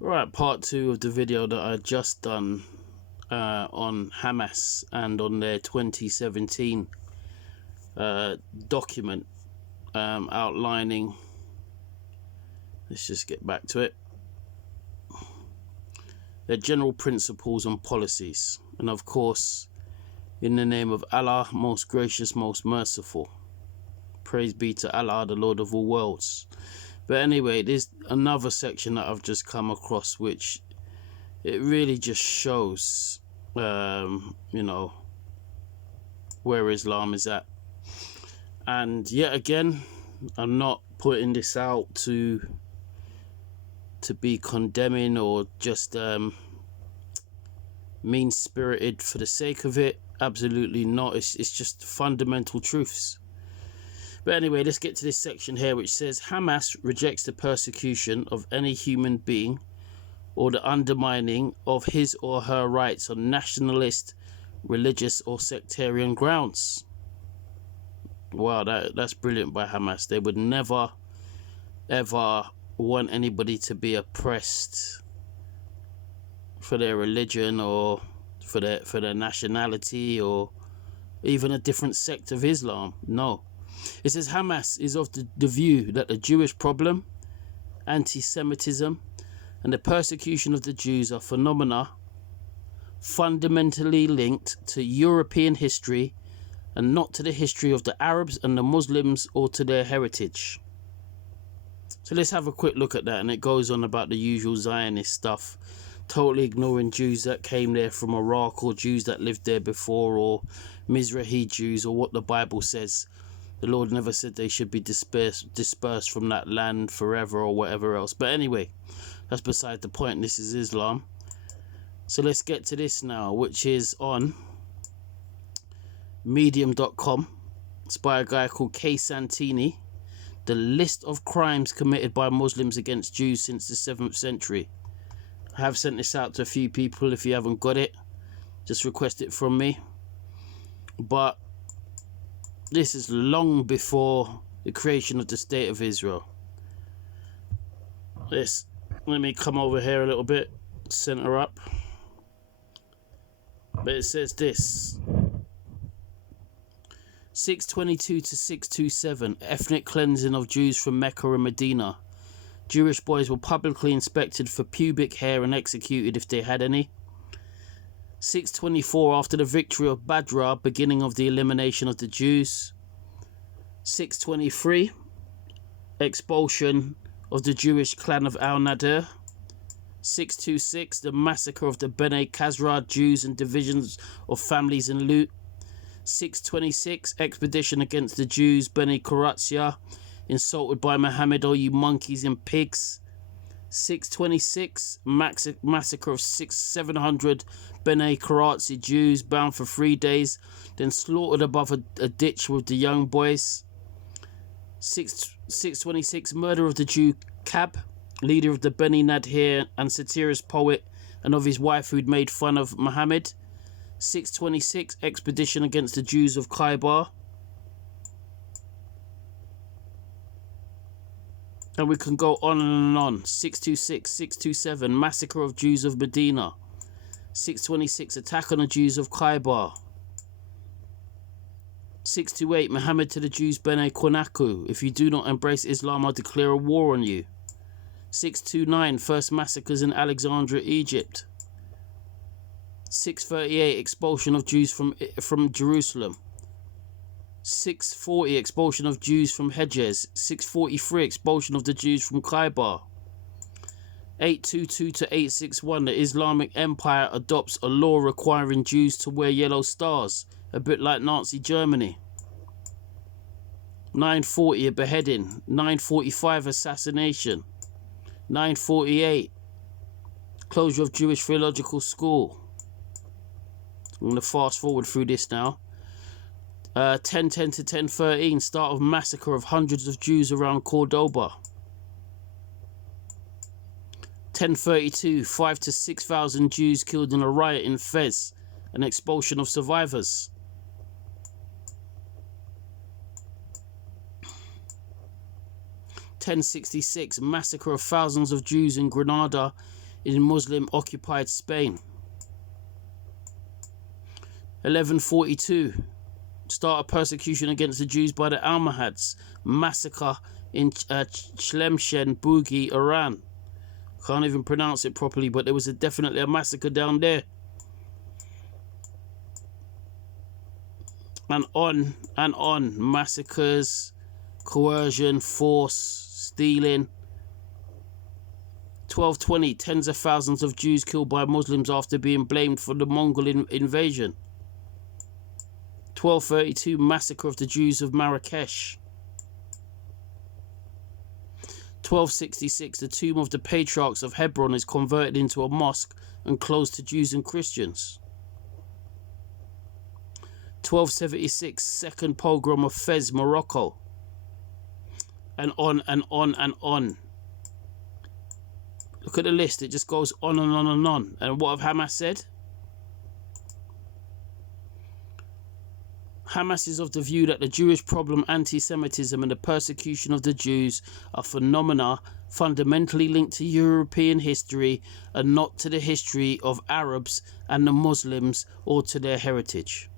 Right, part two of the video that I just done on Hamas and on their 2017 document outlining, let's just get back to it, their general principles and policies. And of course, in the name of Allah, most gracious, most merciful. Praise be to Allah, the Lord of all worlds. But anyway, there's another section that I've just come across which it really just shows, you know, where Islam is at. And yet again, I'm not putting this out to be condemning or just mean-spirited for the sake of it. Absolutely not. It's just fundamental truths. But anyway, let's get to this section here which says Hamas rejects the persecution of any human being or the undermining of his or her rights on nationalist, religious or sectarian grounds. Wow, that's brilliant by Hamas. They would never ever want anybody to be oppressed for their religion or for their nationality or even a different sect of Islam. No. It says Hamas is of the view that the Jewish problem, anti-Semitism and the persecution of the Jews are phenomena fundamentally linked to European history and not to the history of the Arabs and the Muslims or to their heritage. So let's have a quick look at that, and it goes on about the usual Zionist stuff, totally ignoring Jews that came there from Iraq or Jews that lived there before or Mizrahi Jews or what the Bible says. The Lord never said they should be dispersed from that land forever or whatever else. But anyway, that's beside the point. This is Islam. So let's get to this now, which is on medium.com. It's by a guy called K. Santini. The list of crimes committed by Muslims against Jews since the 7th century. I have sent this out to a few people. If you haven't got it, just request it from me. But this is long before the creation of the State of Israel. Let me come over here a little bit, center up. But it says this: 622 to 627, ethnic cleansing of Jews from Mecca and Medina. Jewish boys were publicly inspected for pubic hair and executed if they had any. 624, after the victory of Badr, beginning of the elimination of the Jews. 623, expulsion of the Jewish clan of Al-Nadir. 626, the massacre of the Bene Khazraj Jews and divisions of families in Lut. 626, expedition against the Jews, Bene Quraizah, insulted by Muhammad, oh you monkeys and pigs. 626, massacre of 700 Bene Quraizah Jews bound for 3 days, then slaughtered above a ditch with the young boys. 626, murder of the Jew Kab, leader of the Beni Nadir and satirist poet, and of his wife who'd made fun of Muhammad. 626, expedition against the Jews of Khaybar. And we can go on and on. 626, 627, massacre of Jews of Medina. 626, attack on the Jews of Khaybar. 628, Muhammad to the Jews Bene Qunaku. If you do not embrace Islam, I'll declare a war on you. 629, first massacres in Alexandria, Egypt. 638, expulsion of Jews from Jerusalem. 640, expulsion of Jews from Hejaz. 643, expulsion of the Jews from Khaybar. 822 to 861, the Islamic Empire adopts a law requiring Jews to wear yellow stars, a bit like Nazi Germany. 940, a beheading. 945, assassination. 948, closure of Jewish Theological School. I'm going to fast forward through this now. 1010 to 1013, start of massacre of hundreds of Jews around Cordoba. 1032, 5,000 to 6,000 Jews killed in a riot in Fez, an expulsion of survivors. 1066, massacre of thousands of Jews in Granada in Muslim-occupied Spain. 1142, start of persecution against the Jews by the Almohads, massacre in Tlemcen, Bougie, Iran. Can't even pronounce it properly, but there was definitely a massacre down there. And on, massacres, coercion, force, stealing. 1220, tens of thousands of Jews killed by Muslims after being blamed for the Mongol invasion. 1232, massacre of the Jews of Marrakesh. 1266, the tomb of the patriarchs of Hebron is converted into a mosque and closed to Jews and Christians. 1276, second pogrom of Fez, Morocco. And on and on and on. Look at the list, it just goes on and on and on. And what have Hamas said? Hamas is of the view that the Jewish problem, anti-Semitism and the persecution of the Jews are phenomena fundamentally linked to European history and not to the history of Arabs and the Muslims or to their heritage.